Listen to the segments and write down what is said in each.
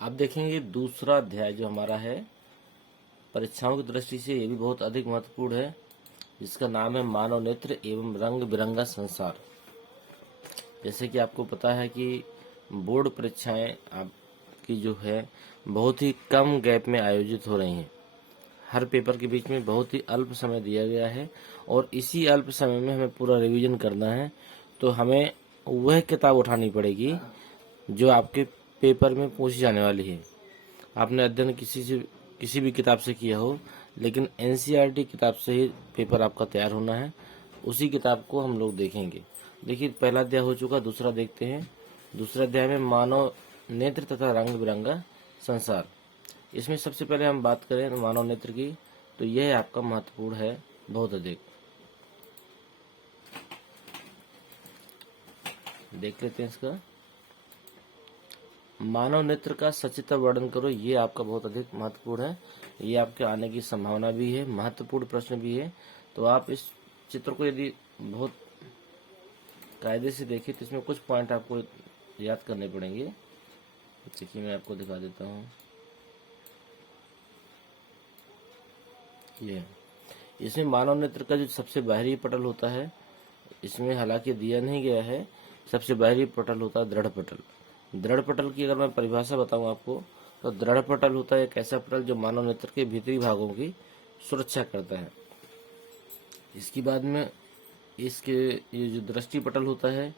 आप देखेंगे दूसरा अध्याय जो हमारा है परीक्षाओं की दृष्टि से ये भी बहुत अधिक महत्वपूर्ण है, जिसका नाम है मानव नेत्र एवं रंग बिरंगा संसार। जैसे कि आपको पता है कि बोर्ड परीक्षाएं आपकी जो है बहुत ही कम गैप में आयोजित हो रही हैं। हर पेपर के बीच में बहुत ही अल्प समय दिया गया है और इसी अल्प समय में हमें पूरा रिवीजन करना है। तो हमें वह किताब उठानी पड़ेगी जो आपके पेपर में पूछी जाने वाली है। आपने अध्ययन किसी भी किताब से किया हो, लेकिन एनसीईआरटी किताब से ही पेपर आपका तैयार होना है। उसी किताब को हम लोग देखेंगे। देखिए, पहला अध्याय हो चुका, दूसरा देखते हैं। दूसरा अध्याय में मानव नेत्र तथा रंग बिरंगा संसार। इसमें सबसे पहले हम बात करें मानव नेत्र की, तो यह आपका महत्वपूर्ण है बहुत अधिक। देख लेते हैं इसका। मानव नेत्र का सचित्र वर्णन करो, ये आपका बहुत अधिक महत्वपूर्ण है। ये आपके आने की संभावना भी है, महत्वपूर्ण प्रश्न भी है। तो आप इस चित्र को यदि बहुत कायदे से देखें तो इसमें कुछ पॉइंट आपको याद करने पड़ेंगे। देखिए, मैं आपको दिखा देता हूँ। ये इसमें मानव नेत्र का जो सबसे बाहरी पटल होता है, इसमें हालांकि दिया नहीं गया है। सबसे बाहरी पटल होता है दृढ़ पटल। दृढ़ पटल की अगर मैं परिभाषा बताऊं आपको, तो दृढ़ पटल होता है एक ऐसा पटल जो मानव नेत्र के भीतरी भागों की सुरक्षा करता है। इसके बाद में इसके ये जो दृष्टि पटल होता है,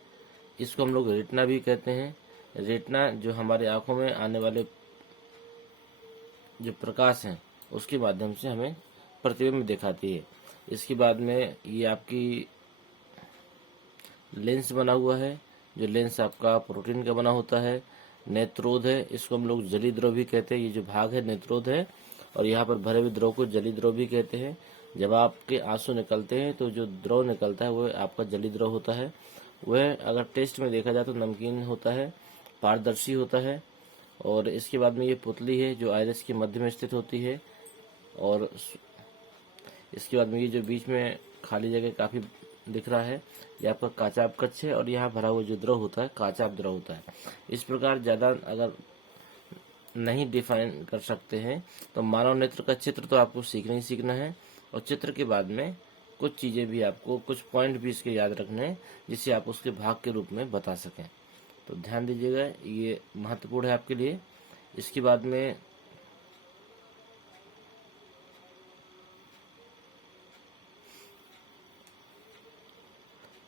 इसको हम लोग रेटिना भी कहते हैं। रेटिना जो हमारे आंखों में आने वाले जो प्रकाश हैं उसके माध्यम से हमें प्रतिबिंब दिखाती है। इसके बाद में ये आपकी लेंस बना हुआ है, जो लेंस आपका प्रोटीन का बना होता है। नेत्रोध है, इसको हम लोग जली द्रव भी कहते हैं। ये जो भाग है नेत्रोध है, और यहाँ पर भरे हुए द्रव को जली द्रव भी कहते हैं। जब आपके आंसू निकलते हैं तो जो द्रव निकलता है वह आपका जली द्रव होता है। वह अगर टेस्ट में देखा जाए तो नमकीन होता है, पारदर्शी होता है। और इसके बाद में ये पुतली है जो आइरिस के मध्य में स्थित होती है। और इसके बाद में ये जो बीच में खाली जगह काफ़ी दिख रहा है, ये आपका काचाप कक्ष है। और यहाँ भरा हुआ जो द्रव होता है काचाप द्रव होता है। इस प्रकार ज़्यादा अगर नहीं डिफाइन कर सकते हैं तो मानव नेत्र का चित्र तो आपको सीखना ही सीखना है। और चित्र के बाद में कुछ चीज़ें भी आपको, कुछ पॉइंट भी इसके याद रखने हैं, जिससे आप उसके भाग के रूप में बता सकें। तो ध्यान दीजिएगा, ये महत्वपूर्ण है आपके लिए। इसके बाद में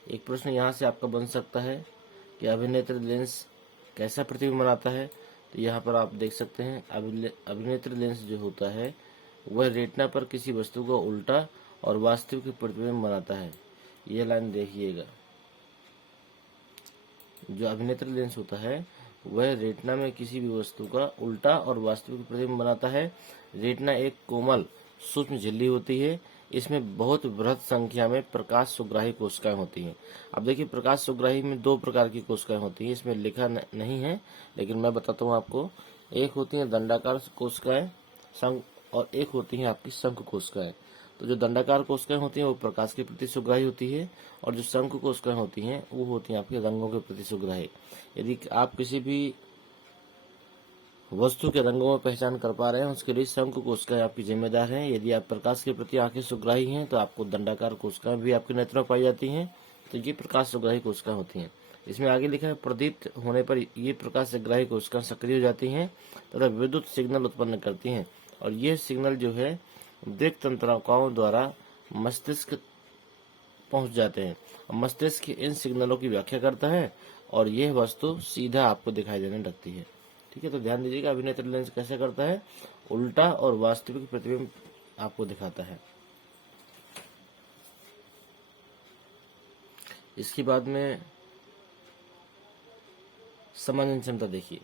एक प्रश्न यहाँ से आपका बन सकता है कि अभिनेत्र लेंस कैसा प्रतिबिंब बनाता है। तो यहाँ पर आप देख सकते हैं, अभिनेत्र लेंस जो होता है वह रेटिना पर किसी वस्तु का उल्टा और वास्तविक प्रतिबिंब बनाता है। यह लाइन देखिएगा। जो अभिनेत्र लेंस होता है वह रेटिना में किसी भी वस्तु का उल्टा और वास्तविक प्रतिबिंब बनाता है। रेटिना एक कोमल सूक्ष्म झिल्ली होती है। इसमें बहुत बृहत संख्या में प्रकाश सुग्राही कोशिकाएं होती हैं। अब देखिए, प्रकाश सुग्राही में दो प्रकार की कोशिकाएं होती हैं। इसमें लिखा नहीं है, लेकिन मैं बताता हूँ आपको। एक होती है दंडाकार कोशिकाएं, और एक होती है आपकी शंकु कोशिकाएं। तो जो दंडाकार कोशिकाएं होती हैं वो प्रकाश के प्रति सुग्राही होती है, और जो शंकु कोशिकाएं होती हैं वो होती हैं आपके रंगों के प्रति सुग्राही। यदि आप किसी भी वस्तु के रंगों में पहचान कर पा रहे हैं, उसके लिए शंकु कोशिकाएं आपकी जिम्मेदार हैं। यदि आप प्रकाश के प्रति आंखें सुग्राही हैं तो आपको दंडाकार कोशिकाएं भी आपके नेत्र में पाई जाती हैं। तो ये प्रकाश सुग्राही कोशिकाएं होती हैं। इसमें आगे लिखा है, प्रदीप्त होने पर ये प्रकाश सुग्राही कोशिकाएं सक्रिय हो जाती हैं तथा विद्युत सिग्नल उत्पन्न करती हैं। और ये सिग्नल जो है दीर्घ तंत्रिकाओं द्वारा मस्तिष्क पहुंच जाते हैं। मस्तिष्क इन सिग्नलों की व्याख्या करता है और यह वस्तु सीधा आपको दिखाई देने लगती है। ठीक है, तो ध्यान दीजिएगा, अभिनेत्र लेंस कैसे करता है, उल्टा और वास्तविक प्रतिबिंब आपको दिखाता है। इसके बाद में समंजन क्षमता देखिए।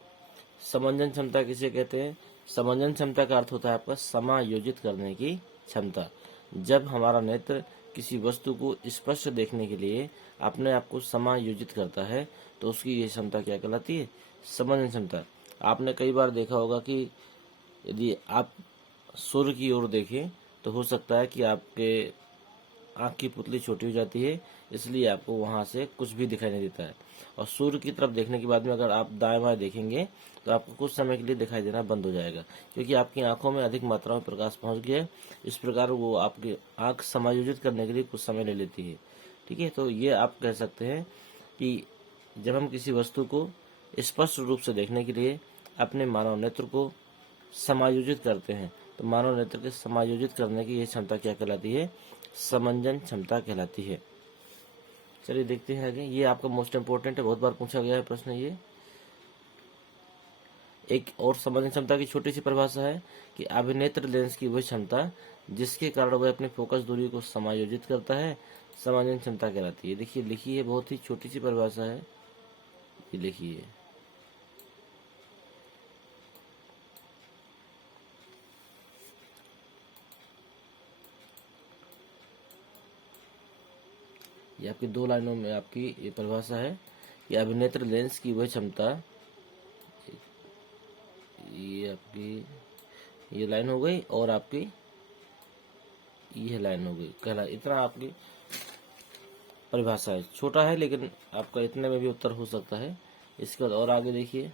समंजन क्षमता किसे कहते हैं? समंजन क्षमता का अर्थ होता है आपका समायोजित करने की क्षमता। जब हमारा नेत्र किसी वस्तु को स्पष्ट देखने के लिए अपने आप को समायोजित करता है तो उसकी ये क्षमता क्या कहलाती है? समंजन क्षमता। आपने कई बार देखा होगा कि यदि आप सूर्य की ओर देखें तो हो सकता है कि आपके आँख की पुतली छोटी हो जाती है, इसलिए आपको वहां से कुछ भी दिखाई नहीं देता है। और सूर्य की तरफ देखने के बाद में अगर आप दाएं बाएं देखेंगे तो आपको कुछ समय के लिए दिखाई देना बंद हो जाएगा, क्योंकि आपकी आंखों में अधिक मात्रा में प्रकाश पहुंच गया है। इस प्रकार वो आपकी आंख समायोजित करने के लिए कुछ समय ले लेती है। ठीक है, तो ये आप कह सकते हैं कि जब हम किसी वस्तु को स्पष्ट रूप से देखने के लिए अपने मानव नेत्र को समायोजित करते हैं, तो मानव नेत्र के समायोजित करने की यह क्षमता क्या कहलाती है? समंजन क्षमता कहलाती है। चलिए देखते हैं आगे। ये आपका मोस्ट इम्पोर्टेंट है, बहुत बार पूछा गया है प्रश्न ये। एक और समंजन क्षमता की छोटी सी परिभाषा है कि अभिनेत्र लेंस की वह क्षमता जिसके कारण वह अपने फोकस दूरी को समायोजित करता है, समंजन क्षमता कहलाती है। देखिए लिखी है, बहुत ही छोटी सी परिभाषा है, ये लिखिए। ये आपकी 2 लाइनों में आपकी ये परिभाषा है कि अभिनेत्र लेंस की वह क्षमता, ये आपकी ये लाइन हो गई और आपकी ये लाइन हो गई, कहला इतना आपकी परिभाषा है। छोटा है लेकिन आपका इतने में भी उत्तर हो सकता है। इसके बाद और आगे देखिए,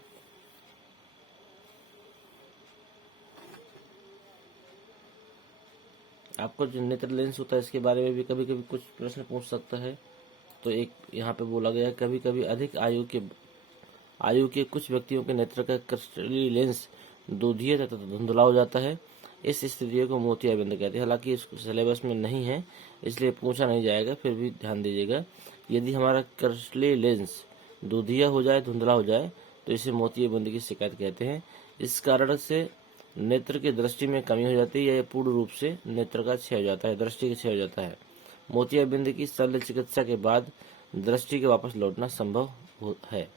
आपका जो नेत्र लेंस होता है इसके बारे में भी कभी कभी कुछ प्रश्न पूछ सकता है। तो एक यहाँ पे बोला गया है, कभी कभी अधिक आयु के कुछ व्यक्तियों के नेत्र का क्रिस्टलीय लेंस दूधिया तथा धुंधला हो जाता है। इस स्थिति को मोतियाबिंद कहते हैं। हालांकि इस सिलेबस में नहीं है इसलिए पूछा नहीं जाएगा, फिर भी ध्यान दीजिएगा। यदि हमारा क्रिस्टलीय लेंस दूधिया हो जाए, धुंधला हो जाए, तो इसे मोतियाबिंद की शिकायत कहते हैं। इस कारण से नेत्र की दृष्टि में कमी हो जाती है या पूर्ण रूप से नेत्र का क्षय हो जाता है, दृष्टि का क्षय हो जाता है। मोतियाबिंद की शल्य चिकित्सा के बाद दृष्टि के वापस लौटना संभव है।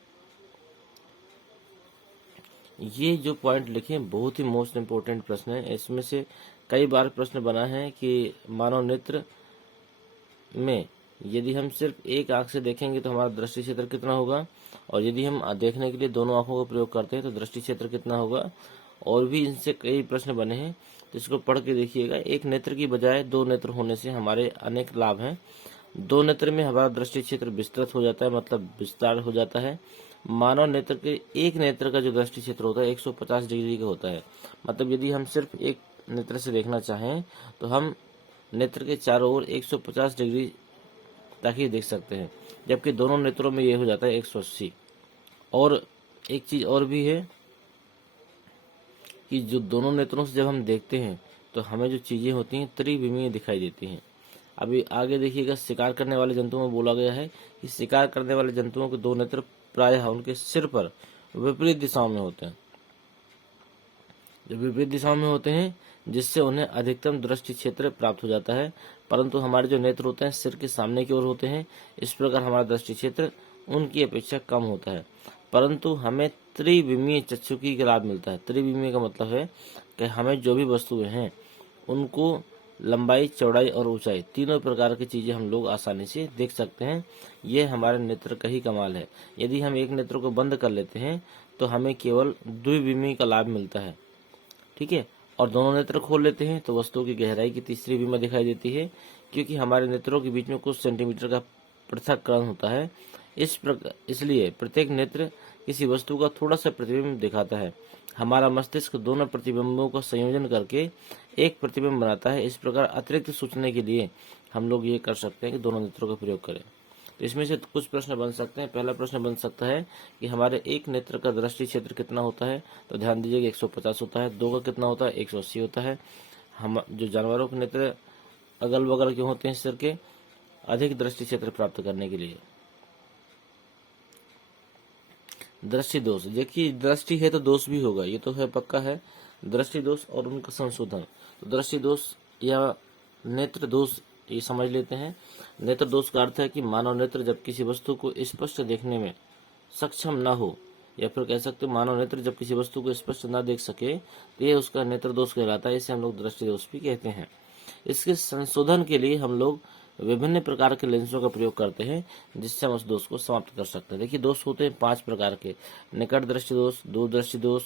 ये जो पॉइंट लिखे बहुत ही मोस्ट इम्पोर्टेंट प्रश्न है। इसमें से कई बार प्रश्न बना है कि मानव नेत्र में यदि हम सिर्फ एक आंख से देखेंगे तो हमारा दृष्टि क्षेत्र कितना होगा, और यदि हम देखने के लिए दोनों आंखों का प्रयोग करते हैं तो दृष्टि क्षेत्र कितना होगा। और भी इनसे कई प्रश्न बने हैं, तो इसको पढ़ के देखिएगा। एक नेत्र की बजाय 2 नेत्र होने से हमारे अनेक लाभ हैं। 2 नेत्र में हमारा दृष्टि क्षेत्र विस्तृत हो जाता है, मतलब विस्तार हो जाता है। मानव नेत्र के एक नेत्र का जो दृष्टि क्षेत्र होता है 150 डिग्री का होता है। मतलब यदि हम सिर्फ एक नेत्र से देखना चाहें तो हम नेत्र के चारों ओर 150 डिग्री तक ही देख सकते हैं, जबकि दोनों नेत्रों में ये हो जाता है 180। और एक चीज और भी है कि जो दोनों नेत्रों से जब हम देखते हैं तो हमें जो चीजें होती हैं त्रिविमीय दिखाई देती हैं। अभी आगे देखिएगा, शिकार करने वाले जंतुओं में बोला गया है कि शिकार करने वाले जंतुओं के 2 नेत्र प्रायः उनके सिर पर विपरीत दिशाओं में होते हैं, जो विपरीत दिशाओं में होते हैं, जिससे उन्हें अधिकतम दृष्टि क्षेत्र प्राप्त हो जाता है। परंतु हमारे जो नेत्र होते हैं सिर के सामने की ओर होते हैं, इस प्रकार हमारा दृष्टि क्षेत्र उनकी अपेक्षा कम होता है। परंतु हमें त्रिविमीय चक्षुकी का लाभ मिलता है। त्रिविमीय का मतलब है कि हमें जो भी वस्तुएं हैं उनको लंबाई, चौड़ाई और ऊंचाई तीनों प्रकार की चीजें हम लोग आसानी से देख सकते हैं। यह हमारे नेत्र का ही कमाल है। यदि हम एक नेत्र को बंद कर लेते हैं तो हमें केवल द्विविमीय का लाभ मिलता है। ठीक है, और दोनों नेत्र खोल लेते हैं तो वस्तु की गहराई की तीसरी विमा दिखाई देती है, क्योंकि हमारे नेत्रों के बीच में कुछ सेंटीमीटर का पृथक्करण होता है। इसलिए प्रत्येक नेत्र किसी वस्तु का थोड़ा सा प्रतिबिंब दिखाता है। हमारा मस्तिष्क दोनों प्रतिबिंबों का संयोजन करके एक प्रतिबिंब बनाता है। इस प्रकार अतिरिक्त सूचना के लिए हम लोग ये कर सकते हैं कि दोनों नेत्रों का प्रयोग करें। तो इसमें से कुछ प्रश्न बन सकते हैं। पहला प्रश्न बन सकता है कि हमारे एक नेत्र का दृष्टि क्षेत्र कितना होता है, तो ध्यान दीजिएगा 150 होता है। 2 का कितना होता है, 180 होता है। हम जो जानवरों के नेत्र अगल बगल के होते हैं सिर के, अधिक दृष्टि क्षेत्र प्राप्त करने के लिए। दृष्टि दोष, देखिए दृष्टि है तो दोष भी होगा, ये तो है पक्का है। दृष्टि दोष और उनका संशोधन। तो दृष्टि दोष या नेत्र दोष ये समझ लेते हैं। नेत्र दोष का अर्थ है कि मानव नेत्र जब किसी वस्तु को स्पष्ट देखने में सक्षम न हो, या फिर कह सकते हो मानव नेत्र जब किसी वस्तु को स्पष्ट न देख सके तो ये उसका नेत्र दोष कहलाता है। इसे हम लोग दृष्टि दोष भी कहते हैं। इसके संशोधन के लिए हम लोग विभिन्न प्रकार के लेंसों का प्रयोग करते हैं, जिससे हम उस दोष को समाप्त कर सकते हैं। देखिए दोष होते हैं 5 प्रकार के: निकट दृष्टि दोष, दूर दृष्टि दोष,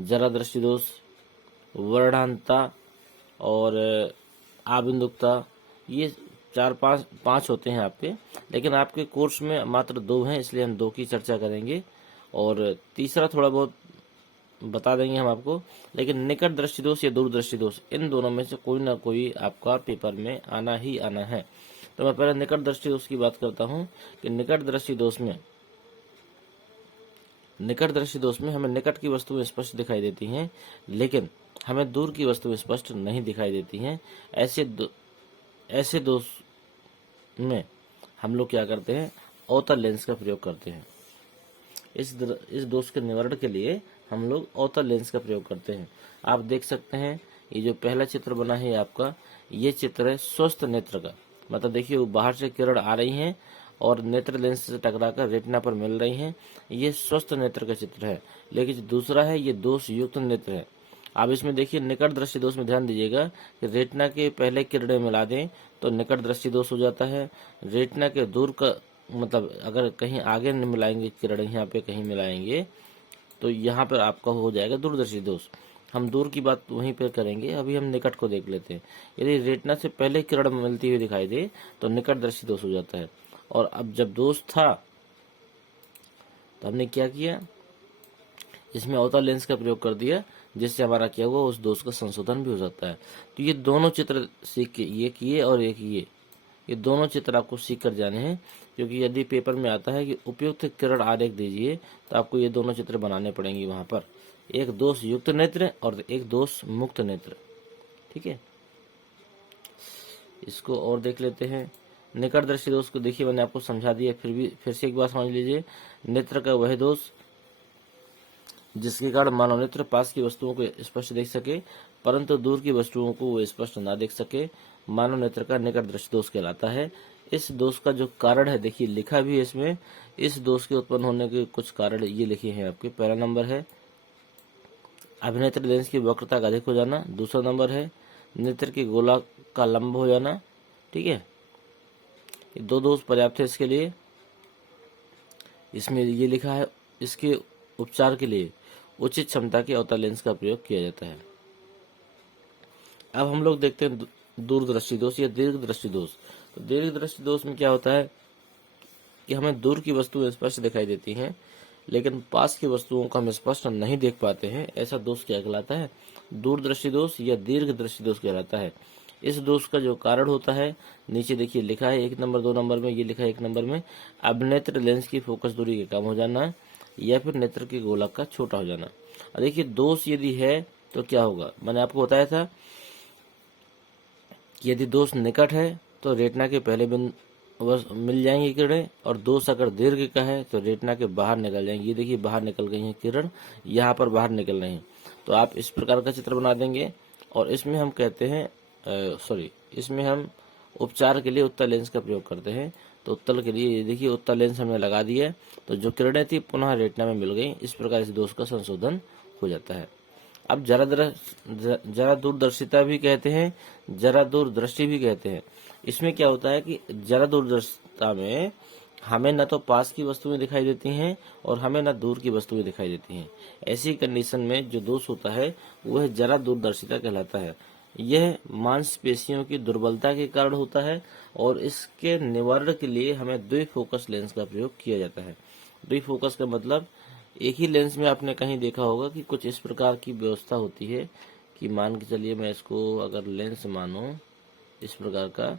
जरा दृष्टि दोष, वर्णांतता और आबिंदुकता। ये चार पाँच होते हैं आपके, लेकिन आपके कोर्स में मात्र 2 हैं, इसलिए हम 2 की चर्चा करेंगे। और तीसरा थोड़ा बहुत बता देंगे हम आपको, लेकिन निकट दृष्टि दोष या दूर दृष्टि दोष, इन दोनों में से कोई ना कोई आपका पेपर में आना ही आना है। तो मैं पहले निकट दृष्टि दोष की बात करता हूँ कि निकट दृष्टि दोष में हमें निकट की वस्तुएं स्पष्ट दिखाई देती हैं, लेकिन हमें दूर की वस्तुएं स्पष्ट नहीं दिखाई देती हैं। ऐसे दोष में हम लोग क्या करते हैं, अवतल लेंस का प्रयोग करते हैं। इस दोष के निवारण के लिए हम लोग अवतल लेंस का प्रयोग करते हैं। आप देख सकते हैं ये जो पहला चित्र बना है आपका, ये चित्र है स्वस्थ नेत्र का। मतलब देखिए वो बाहर से किरण आ रही हैं और नेत्र लेंस से टकराकर रेटिना पर मिल रही हैं। ये स्वस्थ नेत्र का चित्र है। लेकिन जो दूसरा है ये दोष युक्त नेत्र है। आप इसमें देखिए निकट दृष्टि दोष में ध्यान दीजिएगा कि रेटिना के पहले किरणें मिला दें तो निकट दृष्टि दोष हो जाता है। रेटिना के दूर का मतलब अगर कहीं आगे नहीं मिलाएंगे किरणें, यहाँ पे कहीं मिलाएंगे तो यहाँ पर आपका हो जाएगा दूरदर्शी दोष। हम दूर की बात वहीं पर करेंगे, अभी हम निकट को देख लेते हैं। यदि रेटिना से पहले किरण मिलती हुई दिखाई दे तो निकट दृष्टि दोष हो जाता है। और अब जब दोष था तो हमने क्या किया, इसमें अवतल लेंस का प्रयोग कर दिया, जिससे हमारा क्या हुआ, उस दोष का संशोधन भी हो जाता है। तो ये दोनों चित्र सीख के, ये किए और एक ये दोनों चित्र आपको सीख कर जाने हैं, क्योंकि यदि पेपर में आता है कि उपयुक्त किरण आरेख दीजिए तो आपको ये दोनों चित्र बनाने पड़ेंगे वहां पर, एक दोष युक्त नेत्र और एक दोष मुक्त नेत्र। ठीक है, इसको और देख लेते हैं। निकट दृष्टि दोष को देखिए मैंने आपको समझा दिया, फिर से एक बार समझ लीजिए। नेत्र का वह दोष जिसके कारण मानव नेत्र पास की वस्तुओं को स्पष्ट देख सके परंतु दूर की वस्तुओं को वो स्पष्ट ना देख सके, मानव नेत्र का निकट दृष्टि दोष कहलाता है। इस दोष का जो कारण है देखिए लिखा भी है इसमें, इस दोष के उत्पन्न होने के कुछ कारण ये लिखे हैं आपके। पहला नंबर है अभिनेत्र लेंस की वक्रता का अधिक हो जाना, दूसरा नंबर है नेत्र की गोला का लंब हो जाना। ठीक है, ये 2 दोष पर्याप्त है इसके लिए। इसमें ये लिखा है इसके उपचार के लिए उचित क्षमता के अवतल लेंस का प्रयोग किया जाता है। अब हम लोग देखते हैं दूरदृष्टि दोष या दीर्घ दृष्टि दोष। तो दीर्घ दृष्टि दोष में क्या होता है कि हमें दूर की वस्तुएं स्पष्ट दिखाई देती हैं लेकिन पास की वस्तुओं को हम स्पष्ट नहीं देख पाते हैं। ऐसा दोष क्या कहलाता है, दूरदृष्टि दोष या दीर्घ दृष्टि दोष कहलाता है। इस दोष का जो कारण होता है नीचे देखिए लिखा है 1 नंबर 2 नंबर में, ये लिखा है 1 नंबर में अभिनेत्र लेंस की फोकस दूरी के कम हो जाना या फिर नेत्र के गोलक का छोटा हो जाना। और देखिए दोष यदि है तो क्या होगा, मैंने आपको बताया था कि यदि दोष निकट है तो रेटिना के पहले बिंदु मिल जाएंगी किरणें, और दोष अगर दीर्घ का है तो रेटिना के बाहर निकल जाएंगी। ये देखिए बाहर निकल गई हैं किरण, यहाँ पर बाहर निकल रही हैं। तो आप इस प्रकार का चित्र बना देंगे और इसमें हम कहते हैं इसमें हम उपचार के लिए उत्तल लेंस का प्रयोग करते हैं। तो उत्तल के लिए ये देखिए उत्तल लेंस हमने लगा दिया, तो जो किरणें थी पुनः रेटिना में मिल गई। इस प्रकार इस दोष का संशोधन हो जाता है। अब जरा दूरदर्शिता भी कहते हैं, जरा दूरदृष्टि भी कहते हैं। इसमें क्या होता है कि जरा दूरदर्शिता में हमें न तो पास की वस्तुएं दिखाई देती हैं और हमें न दूर की वस्तुएं दिखाई देती हैं। ऐसी कंडीशन में जो दोष होता है वह जरा दूरदर्शिता कहलाता है। यह मांसपेशियों की दुर्बलता के कारण होता है और इसके निवारण के लिए हमें द्विफोकस लेंस का प्रयोग किया जाता है। द्विफोकस का मतलब एक ही लेंस में आपने कहीं देखा होगा कि कुछ इस प्रकार की व्यवस्था होती है कि मान के चलिए मैं इसको अगर लेंस मानो इस प्रकार का,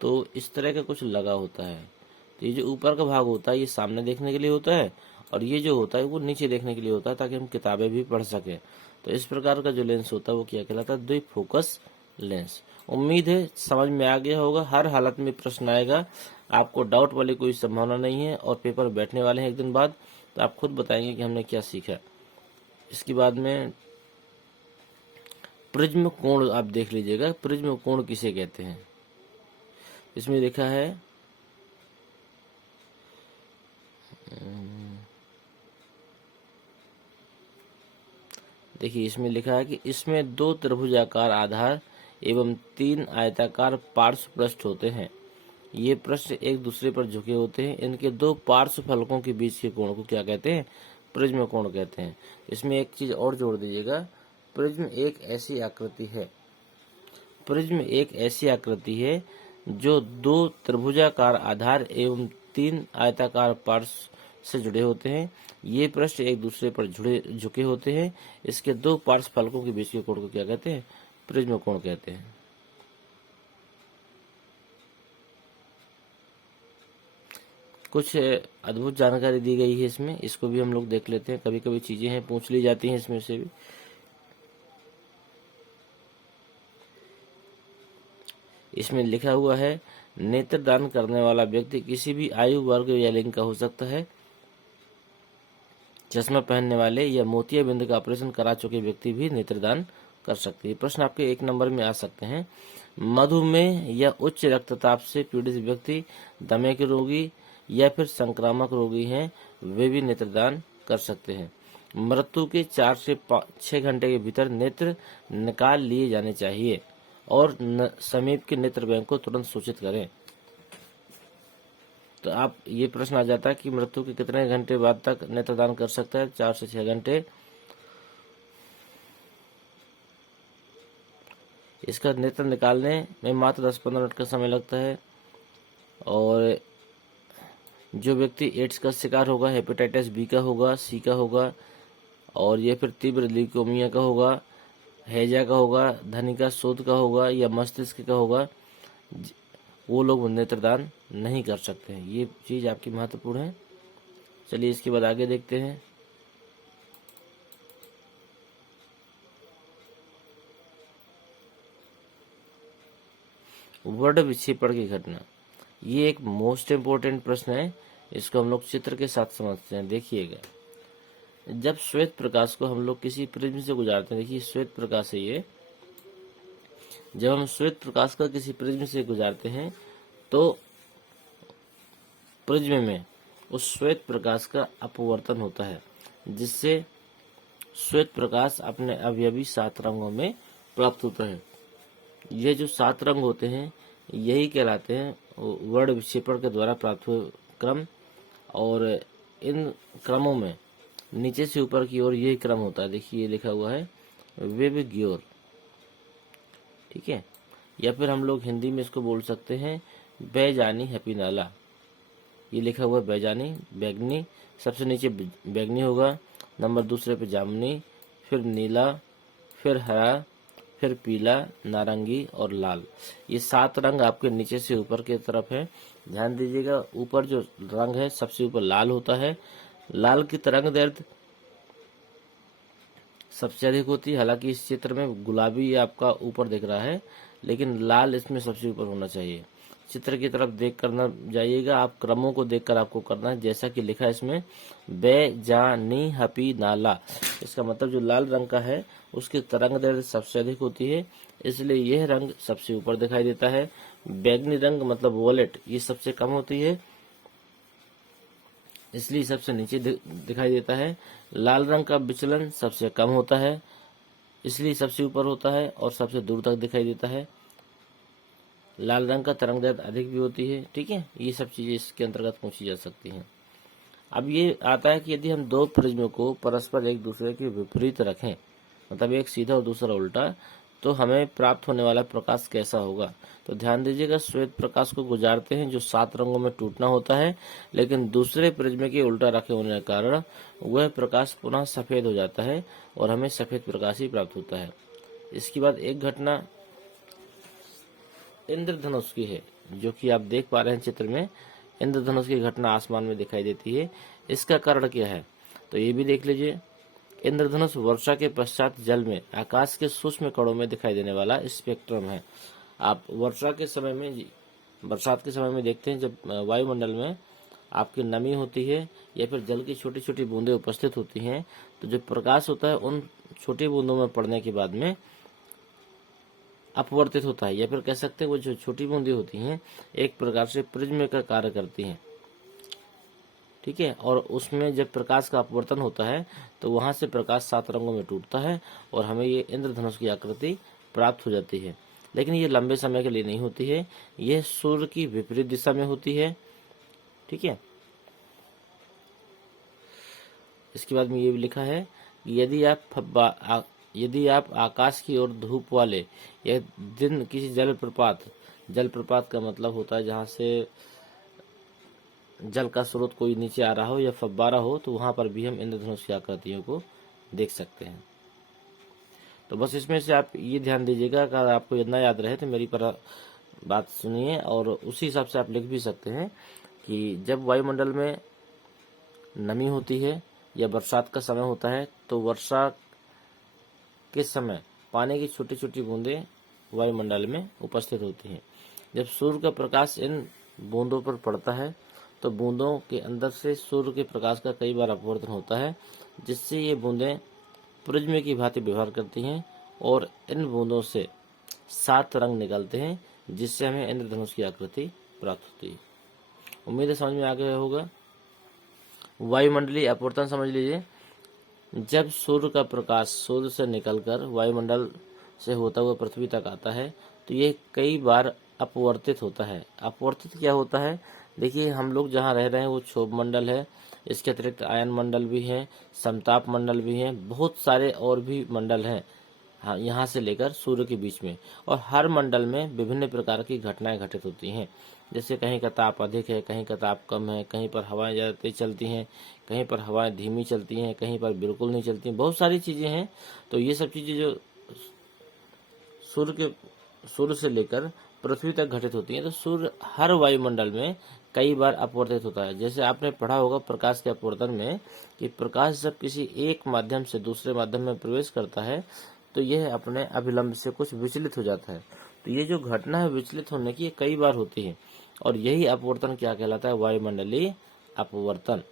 तो इस तरह का कुछ लगा होता है। तो ये जो ऊपर का भाग होता है ये सामने देखने के लिए होता है और ये जो होता है वो नीचे देखने के लिए होता है ताकि हम किताबें भी पढ़ सकें। तो इस प्रकार का जो लेंस होता है वो क्या कहलाता है, द्विफोकस लेंस। उम्मीद है समझ में आ गया होगा। हर हालत में प्रश्न आएगा, आपको डाउट वाली कोई संभावना नहीं है और पेपर बैठने वाले हैं 1 दिन बाद, तो आप खुद बताएंगे कि हमने क्या सीखा। इसके बाद में प्रिज्म कोण आप देख लीजिएगा, प्रिज्म कोण किसे कहते हैं। इसमें लिखा है देखिए इसमें लिखा है कि इसमें 2 त्रिभुजाकार आधार एवं 3 आयताकार पार्श्व पृष्ठ होते हैं। ये पृष्ठ एक दूसरे पर झुके होते हैं। इनके 2 पार्श्व फलकों के बीच के कोण को क्या कहते हैं, प्रिज्म कोण कहते हैं। इसमें एक चीज और जोड़ दीजिएगा, प्रिज्म एक ऐसी आकृति है जो दो त्रिभुजाकार आधार एवं तीन आयताकार पार्श्व से जुड़े होते हैं। ये पृष्ठ एक दूसरे पर झुके होते हैं। इसके दो पार्श्व फलकों के बीच के कोण को क्या कहते हैं? प्रिज्म कोण कहते हैं। कुछ अद्भुत जानकारी दी गई है इसमें, इसको भी हम लोग देख लेते हैं। कभी कभी चीजें हैं पूछ ली जाती हैं इसमें से भी। इसमें लिखा हुआ है, नेत्रदान करने वाला व्यक्ति किसी भी आयु वर्ग या लिंग का हो सकता है। चश्मा पहनने वाले या मोतियाबिंद का ऑपरेशन करा चुके व्यक्ति भी नेत्रदान कर सकते हैं। प्रश्न आपके 1 नंबर में आ सकते हैं। मधुमेह या उच्च रक्तचाप से पीड़ित व्यक्ति, दमे के रोगी या फिर संक्रामक रोगी हैं, वे भी नेत्रदान कर सकते हैं। मृत्यु के 4 से 6 घंटे के भीतर नेत्र निकाल लिए जाने चाहिए और समीप के नेत्र बैंक को तुरंत सूचित करें। तो आप ये प्रश्न आ जाता है कि मृत्यु के कितने घंटे बाद तक नेत्रदान कर सकता है? 4 से 6 घंटे। इसका नेत्र निकालने में मात्र 10-15 मिनट का समय लगता है। और जो व्यक्ति एड्स का शिकार होगा, हेपेटाइटिस बी का होगा, सी का होगा, और ये फिर तीव्र ल्यूकेमिया का होगा, हैजा का होगा, धनिका शोथ का होगा या मस्तिष्क का होगा, वो लोग नेत्रदान नहीं कर सकते हैं। ये चीज आपकी महत्वपूर्ण है। चलिए इसके बाद आगे देखते हैं। वर्ण विक्षेपण की घटना, ये एक मोस्ट इम्पोर्टेंट प्रश्न है। इसको हम लोग चित्र के साथ समझते हैं। देखिएगा, जब श्वेत प्रकाश को हम लोग किसी प्रिज्म से गुजारते हैं, देखिए श्वेत प्रकाश है ये, जब हम श्वेत प्रकाश का किसी प्रिज्म से गुजारते हैं तो प्रिज्म में उस श्वेत प्रकाश का अपवर्तन होता है, जिससे श्वेत प्रकाश अपने अवयवी 7 रंगों में प्राप्त होता है। ये जो 7 रंग होते हैं यही कहलाते हैं वर्ण विक्षेपण के द्वारा प्राप्त हुए क्रम। और इन क्रमों में नीचे से ऊपर की ओर यही क्रम होता है। देखिए ये लिखा हुआ है वेबग्योर, ठीक है। या फिर हम लोग हिंदी में इसको बोल सकते हैं बैजानी हैप्पीनाला। ये लिखा हुआ है बैजानी, बैगनी, सबसे नीचे बैगनी होगा, नंबर दूसरे पे जामुनी, फिर नीला, फिर हरा, फिर पीला, नारंगी और लाल। ये 7 रंग आपके नीचे से ऊपर की तरफ है। ध्यान दीजिएगा, ऊपर जो रंग है सबसे ऊपर लाल होता है। लाल की तरंग दैर्ध्य सबसे अधिक होती है। हालांकि इस चित्र में गुलाबी आपका ऊपर दिख रहा है, लेकिन लाल इसमें सबसे ऊपर होना चाहिए। चित्र की तरफ देख करना जाइएगा, आप क्रमों को देखकर आपको करना है, जैसा कि लिखा है इसमें बैजानी हैप्पीनाला। इसका मतलब जो लाल रंग का है उसकी तरंग दैर्ध्य सबसे अधिक होती है, इसलिए यह रंग सबसे ऊपर दिखाई देता है। बैगनी रंग मतलब वॉलेट, ये सबसे कम होती है, इसलिए सबसे नीचे दिखाई देता है। लाल रंग का विचलन सबसे कम होता है, इसलिए सबसे ऊपर होता है और सबसे दूर तक दिखाई देता है। लाल रंग का तरंग दैर्ध्य अधिक भी होती है, ठीक है। ये सब चीजें इसके अंतर्गत पूछी जा सकती हैं। अब ये आता है कि यदि हम 2 प्रिज्म को परस्पर एक दूसरे के विपरीत रखें, मतलब एक सीधा और दूसरा उल्टा, तो हमें प्राप्त होने वाला प्रकाश कैसा होगा? तो ध्यान दीजिएगा, श्वेत प्रकाश को गुजारते हैं जो 7 रंगों में टूटना होता है, लेकिन दूसरे प्रिज्म के उल्टा रखे होने के कारण वह प्रकाश पुनः सफेद हो जाता है और हमें सफेद प्रकाश ही प्राप्त होता है। इसके बाद एक घटना इंद्रधनुष की है, जो कि आप देख पा रहे हैं चित्र में। इंद्रधनुष की घटना आसमान में दिखाई देती है। इसका कारण क्या है तो ये भी देख लीजिए। इंद्रधनुष वर्षा के पश्चात जल में आकाश के सूक्ष्म कणों में दिखाई देने वाला स्पेक्ट्रम है। आप वर्षा के समय में, बरसात के समय में देखते हैं, जब वायुमंडल में आपकी नमी होती है या फिर जल की छोटी छोटी बूंदें उपस्थित होती हैं, तो जो प्रकाश होता है उन छोटी बूंदों में पड़ने के बाद में अपवर्तित होता है, या फिर कह सकते हैं वो जो छोटी बूंदें होती हैं एक प्रकार से प्रिज्म का कार्य करती हैं, ठीक है। और उसमें जब प्रकाश का अपवर्तन होता है तो वहां से प्रकाश 7 रंगों में टूटता है और हमें ये इंद्रधनुष की आकृति प्राप्त हो जाती है। लेकिन ये लंबे समय के लिए नहीं होती है, यह सूर्य की विपरीत दिशा में होती है, ठीक है। इसके बाद में ये भी लिखा है कि यदि आप आकाश की ओर धूप वाले या दिन किसी जलप्रपात जलप्रपात का मतलब होता है जहाँ से जल का स्रोत कोई नीचे आ रहा हो या फव्वारा हो, तो वहाँ पर भी हम इंद्रधनुष की आकृतियों को देख सकते हैं। तो बस इसमें से आप ये ध्यान दीजिएगा, अगर आपको इतना याद रहे तो मेरी पर बात सुनिए और उसी हिसाब से आप लिख भी सकते हैं कि जब वायुमंडल में नमी होती है या बरसात का समय होता है तो वर्षा के समय पानी की छोटी छोटी बूंदें वायुमंडल में उपस्थित होती हैं। जब सूर्य का प्रकाश इन बूंदों पर पड़ता है तो बूंदों के अंदर से सूर्य के प्रकाश का कई बार अपवर्तन होता है, जिससे ये बूंदें प्रिज्म की भांति व्यवहार करती हैं और इन बूंदों से 7 रंग निकलते हैं, जिससे हमें इंद्रधनुष की आकृति प्राप्त होती है। उम्मीद है समझ में आ गया होगा। वायुमंडलीय अपवर्तन समझ लीजिए, जब सूर्य का प्रकाश सूर्य से निकलकर वायुमंडल से होता हुआ पृथ्वी तक आता है तो ये कई बार अपवर्तित होता है। अपवर्तित क्या होता है? देखिए, हम लोग जहाँ रह रहे हैं वो क्षोभ मंडल है, इसके अतिरिक्त आयन मंडल भी है, समताप मंडल भी है, बहुत सारे और भी मंडल हैं हाँ, यहाँ से लेकर सूर्य के बीच में, और हर मंडल में विभिन्न प्रकार की घटनाएं घटित होती हैं। जैसे कहीं का ताप अधिक है, कहीं का ताप कम है, कहीं पर हवाएं ज़्यादा तेज चलती हैं, कहीं पर हवाएं धीमी चलती हैं, कहीं पर बिल्कुल नहीं चलती, बहुत सारी चीज़ें हैं। तो ये सब चीज़ें जो सूर्य से लेकर पृथ्वी तक घटित होती हैं, तो सूर्य हर वायुमंडल में कई बार अपवर्तित होता है। जैसे आपने पढ़ा होगा प्रकाश के अपवर्तन में कि प्रकाश जब किसी एक माध्यम से दूसरे माध्यम में प्रवेश करता है तो यह अपने अभिलंब से कुछ विचलित हो जाता है। तो ये जो घटना है विचलित होने की, ये कई बार होती है और यही अपवर्तन क्या कहलाता है? वायुमंडलीय अपवर्तन।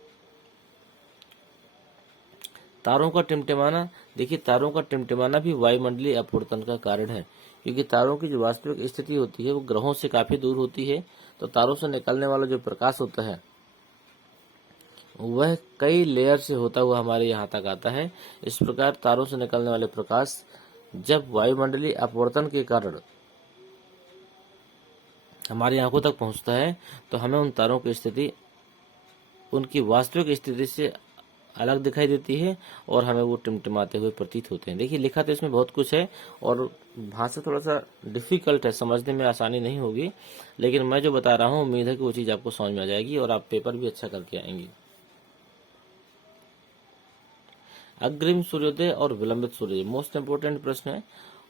तारों का टिमटिमाना, देखिए तारों का टिमटिमाना भी वायुमंडलीय अपवर्तन का कारण है, क्योंकि तारों की जो वास्तविक स्थिति होती है वो ग्रहों से काफी दूर होती है। तो तारों से निकलने वाला जो प्रकाश होता है वह कई लेयर से होता हुआ हमारे यहाँ तक आता है। इस प्रकार तारों से निकलने वाले प्रकाश जब वायुमंडलीय अपवर्तन के कारण हमारी आंखों तक पहुंचता है तो हमें उन तारों की स्थिति उनकी वास्तविक स्थिति से अलग दिखाई देती है और हमें वो टिमटिमाते हुए प्रतीत होते हैं। देखिए, लिखा तो इसमें बहुत कुछ है और भाषा थोड़ा सा डिफिकल्ट है, समझने में आसानी नहीं होगी, लेकिन मैं जो बता रहा हूँ उम्मीद है कि वो चीज़ आपको समझ में आ जाएगी और आप पेपर भी अच्छा करके आएंगे। अग्रिम सूर्योदय और विलंबित सूर्योदय मोस्ट इंपोर्टेंट प्रश्न है।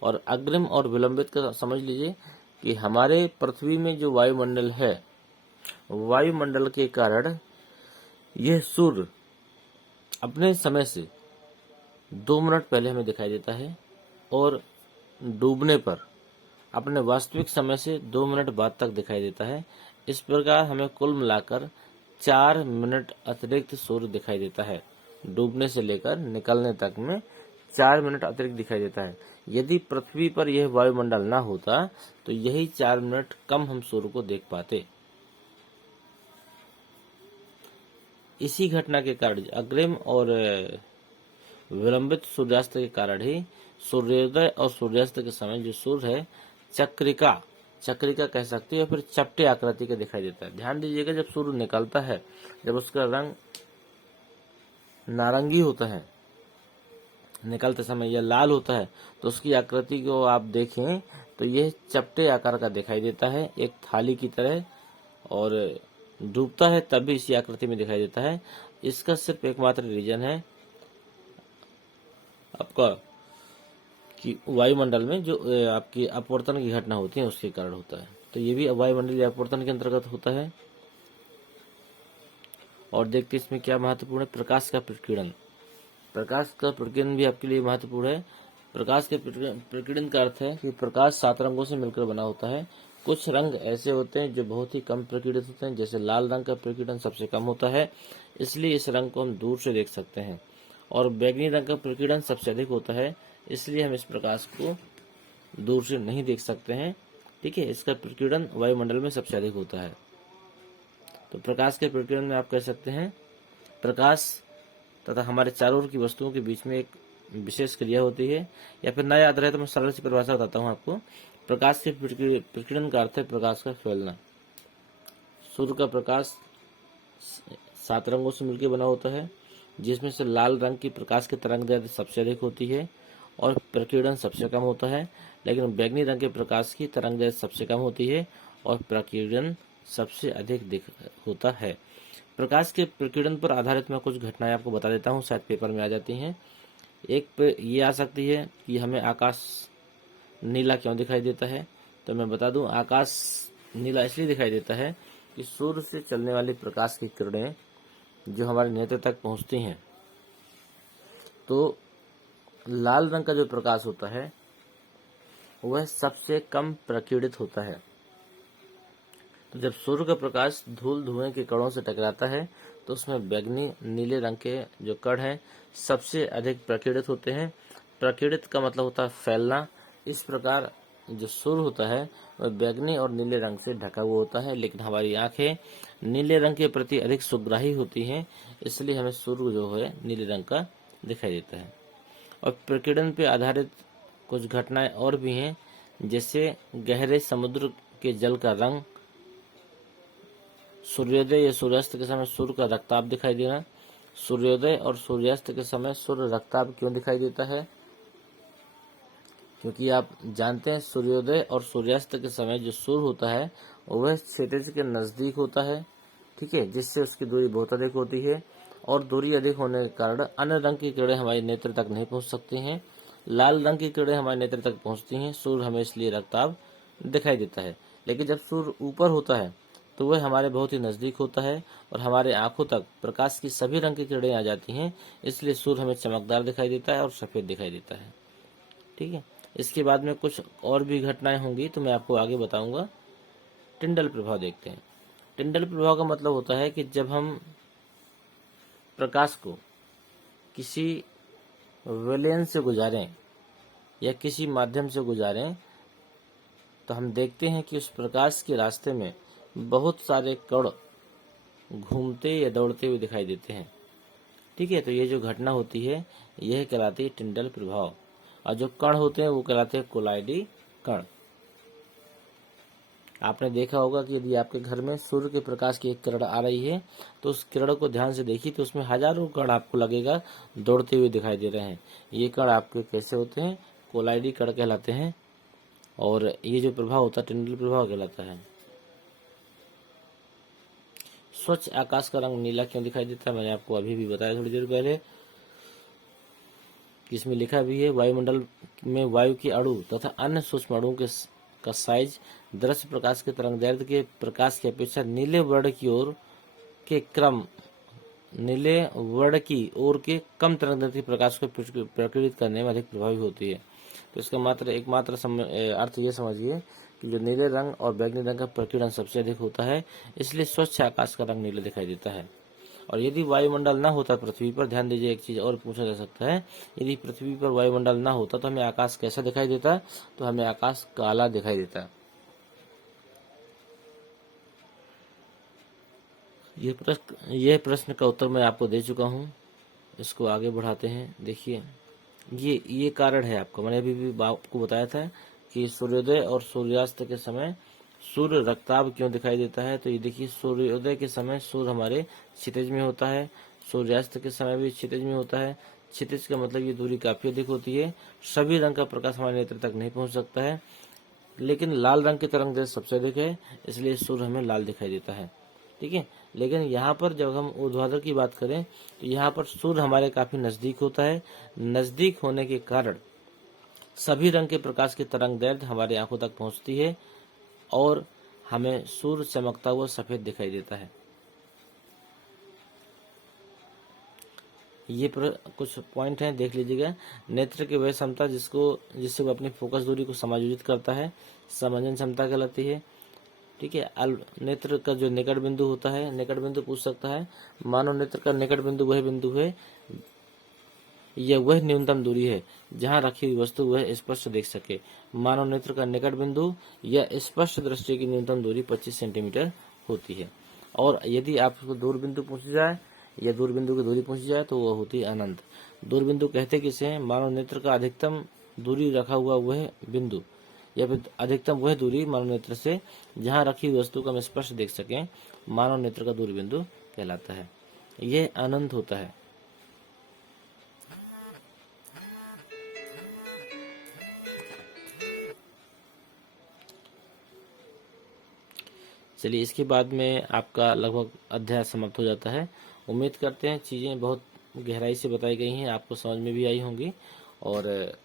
और अग्रिम और विलंबित का समझ लीजिए कि हमारे पृथ्वी में जो वायुमंडल है, वायुमंडल के कारण यह सूर्य अपने समय से 2 मिनट पहले हमें दिखाई देता है और डूबने पर अपने वास्तविक समय से 2 मिनट बाद तक दिखाई देता है। इस प्रकार हमें कुल मिलाकर 4 मिनट अतिरिक्त सूर्य दिखाई देता है। डूबने से लेकर निकलने तक में 4 मिनट अतिरिक्त दिखाई देता है। यदि पृथ्वी पर यह वायुमंडल ना होता तो यही 4 मिनट कम हम सूर्य को देख पाते। इसी घटना के कारण अग्रिम और विलंबित सूर्यास्त के कारण ही सूर्योदय और सूर्यास्त के समय जो सूर्य है चक्रिका कह सकते हैं या फिर चपटे आकृति का दिखाई देता है। ध्यान दीजिएगा, जब सूर्य निकलता है, जब उसका रंग नारंगी होता है निकलते समय या लाल होता है, तो उसकी आकृति को आप देखें तो यह चपटे आकार का दिखाई देता है, एक थाली की तरह, और डूबता है तब भी इसी आकृति में दिखाई देता है। इसका सिर्फ एकमात्र रीजन है आपका कि वायुमंडल में जो आपकी अपवर्तन की घटना होती है उसके कारण होता है। तो ये भी वायुमंडलीय अपवर्तन के अंतर्गत होता है। और देखते इसमें क्या महत्वपूर्ण है, प्रकाश का प्रकीर्णन। प्रकाश का प्रकीर्णन भी आपके लिए महत्वपूर्ण है। प्रकाश के प्रकीर्णन का अर्थ है कि प्रकाश 7 रंगों से मिलकर बना होता है। कुछ रंग ऐसे होते हैं जो बहुत ही कम प्रकीर्णित होते हैं, जैसे लाल रंग का प्रकीर्णन सबसे कम होता है, इसलिए इस रंग को हम दूर से देख सकते हैं। और बैंगनी रंग का प्रकीर्णन सबसे अधिक होता है, इसलिए हम इस प्रकाश को दूर से नहीं देख सकते हैं। ठीक है, इसका प्रकीर्णन वायुमंडल में सबसे अधिक होता है। तो प्रकाश के प्रकीर्णन में आप कह सकते हैं प्रकाश तथा हमारे चारों ओर की वस्तुओं के बीच में एक विशेष क्रिया होती है। या फिर ना याद रहे तो मैं सरल सी परिभाषा बताता हूँ आपको। प्रकाश के प्रकीर्णन का अर्थ है प्रकाश का फैलना। सूर्य का प्रकाश 7 रंगों से मिलकर बना होता है, जिसमें से लाल रंग की प्रकाश की तरंग दैर्घ्य सबसे अधिक होती है और प्रकीर्णन सबसे कम होता है, लेकिन बैंगनी रंग के प्रकाश की तरंगदैर्घ्य सबसे कम होती है और प्रकीर्णन सबसे अधिक होता है। प्रकाश के प्रकीर्णन पर आधारित मैं कुछ घटनाएं आपको बता देता हूँ, शायद पेपर में आ जाती हैं। एक पे ये आ सकती है कि हमें आकाश नीला क्यों दिखाई देता है। तो मैं बता दूं, आकाश नीला इसलिए दिखाई देता है कि सूर्य से चलने वाली प्रकाश की किरणें जो हमारे नेत्र तक पहुंचती हैं, तो लाल रंग का जो प्रकाश होता है वह सबसे कम प्रकीर्णित होता है। तो जब सूर्य का प्रकाश धूल धुएं के कणों से टकराता है तो उसमें बैंगनी नीले रंग के जो कण हैं सबसे अधिक प्रकीर्णित होते हैं। प्रकीर्णित का मतलब होता है फैलना। इस प्रकार जो सूर्य होता है वह बैंगनी और नीले रंग से ढका हुआ होता है, लेकिन हमारी आंखें नीले रंग के प्रति अधिक सुग्राही होती हैं, इसलिए हमें सूर्य जो है नीले रंग का दिखाई देता है। और प्रकीर्णन पे आधारित कुछ घटनाएं और भी हैं, जैसे गहरे समुद्र के जल का रंग, सूर्योदय या सूर्यास्त के समय सूर्य का रक्ताभ दिखाई देना। सूर्योदय और सूर्यास्त के समय सूर्य रक्ताभ क्यों दिखाई देता है? क्योंकि आप जानते हैं सूर्योदय और सूर्यास्त के समय जो सूर्य होता है वह क्षितिज के नजदीक होता है, ठीक है, जिससे उसकी दूरी बहुत अधिक होती है और दूरी अधिक होने के कारण अन्य रंग की किरणें हमारे नेत्र तक नहीं पहुंच सकती हैं। लाल रंग की किरणें हमारे नेत्र तक पहुंचती हैं, सूर्य हमें इसलिए रक्ताभ दिखाई देता है। लेकिन जब सूर्य ऊपर होता है तो वह हमारे बहुत ही नजदीक होता है और हमारे आंखों तक प्रकाश की सभी रंग की किरणें आ जाती हैं, इसलिए सूर्य हमें चमकदार दिखाई देता है और सफेद दिखाई देता है, ठीक है। इसके बाद में कुछ और भी घटनाएं होंगी तो मैं आपको आगे बताऊंगा। टिंडल प्रभाव देखते हैं। टिंडल प्रभाव का मतलब होता है कि जब हम प्रकाश को किसी विलयन से गुजारें या किसी माध्यम से गुजारें तो हम देखते हैं कि उस प्रकाश के रास्ते में बहुत सारे कण घूमते या दौड़ते हुए दिखाई देते हैं, ठीक है। तो ये जो घटना होती है यह कहलाती है टिंडल प्रभाव, और जो कण होते हैं वो कहलाते हैं कोलाइडी कण। आपने देखा होगा कि यदि आपके घर में सूर्य के प्रकाश की एक किरण आ रही है तो उस किरण को ध्यान से देखिए तो उसमें हजारों कण आपको लगेगा दौड़ते हुए दिखाई दे रहे हैं। ये कण आपके कैसे होते हैं? कोलाइडी कण कहलाते हैं, और ये जो प्रभाव होता है टिंडल प्रभाव कहलाता है। स्वच्छ आकाश का रंग नीला क्यों दिखाई देता है? मैंने आपको अभी भी बताया थोड़ी देर पहले, जिसमें लिखा भी है वायुमंडल में वायु के अणु तथा अन्य सूक्ष्म अणुओं का साइज दृश्य प्रकाश के तरंगदैर्घ्य के प्रकाश की अपेक्षा नीले वर्ण की ओर के कम तरंगदैर्घ्य के प्रकाश को प्रकीर्णित करने में अधिक प्रभावी होती है। तो इसका एकमात्र अर्थ ये समझिए कि जो नीले रंग और बैंगनी रंग का प्रकीर्णन सबसे अधिक होता है, इसलिए स्वच्छ आकाश का रंग नीला दिखाई देता है। और यदि वायुमंडल न होता पृथ्वी पर, ध्यान दीजिए एक चीज और पूछा जा सकता है, यदि पृथ्वी पर वायुमंडल न होता तो हमें आकाश कैसा दिखाई देता? तो हमें आकाश काला दिखाई देता। यह प्रश्न का उत्तर मैं आपको दे चुका हूँ। इसको आगे बढ़ाते हैं। देखिए ये कारण है आपका, मैंने अभी भी आपको बताया था कि सूर्योदय और सूर्यास्त के समय सूर्य रक्ताभ क्यों दिखाई देता है। तो ये देखिए सूर्योदय के समय सूर्य हमारे क्षितिज में होता है, सूर्यास्त के समय भी क्षितिज में होता है। क्षितिज का मतलब ये दूरी काफी अधिक होती है, सभी रंग का प्रकाश हमारे नेत्र तक नहीं पहुंच सकता है, लेकिन लाल रंग की तरंगदैर्घ्य सबसे अधिक है, इसलिए सूर्य हमें लाल दिखाई देता है, ठीक है। लेकिन यहाँ पर जब हम ऊर्ध्वाधर की बात करें तो यहाँ पर सूर्य हमारे काफी नजदीक होता है, नजदीक होने के कारण सभी रंग के प्रकाश की तरंगदैर्घ्य हमारी आंखों तक पहुंचती है और हमें सूर्य चमकता हुआ सफेद दिखाई देता है। ये कुछ पॉइंट हैं, देख लीजिएगा। नेत्र की वह क्षमता जिससे वो अपनी फोकस दूरी को समायोजित करता है, समंजन क्षमता कहलाती है, ठीक है। नेत्र का जो निकट बिंदु होता है, निकट बिंदु पूछ सकता है, मानव नेत्र का निकट बिंदु वह बिंदु है यह वह न्यूनतम दूरी है जहां रखी हुई वस्तु वह स्पष्ट देख सके। मानव नेत्र का निकट बिंदु या स्पष्ट दृष्टि की न्यूनतम दूरी 25 सेंटीमीटर होती है, और यदि आपको दूर बिंदु पूछी जाए या दूर बिंदु की दूरी पूछी जाए तो वह होती है अनंत। दूर बिंदु कहते किसे हैं? मानव नेत्र का अधिकतम दूरी रखा हुआ वह बिंदु या फिर अधिकतम वह दूरी मानव नेत्र से जहां रखी हुई वस्तु को हम स्पष्ट देख सकें, मानव नेत्र का दूर बिंदु कहलाता है। यह अनंत होता है। चलिए इसके बाद में आपका लगभग अध्याय समाप्त हो जाता है। उम्मीद करते हैं चीज़ें बहुत गहराई से बताई गई हैं, आपको समझ में भी आई होंगी। और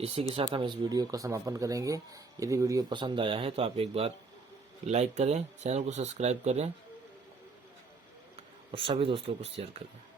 इसी के साथ हम इस वीडियो का समापन करेंगे। यदि वीडियो पसंद आया है तो आप एक बार लाइक करें, चैनल को सब्सक्राइब करें और सभी दोस्तों को शेयर करें।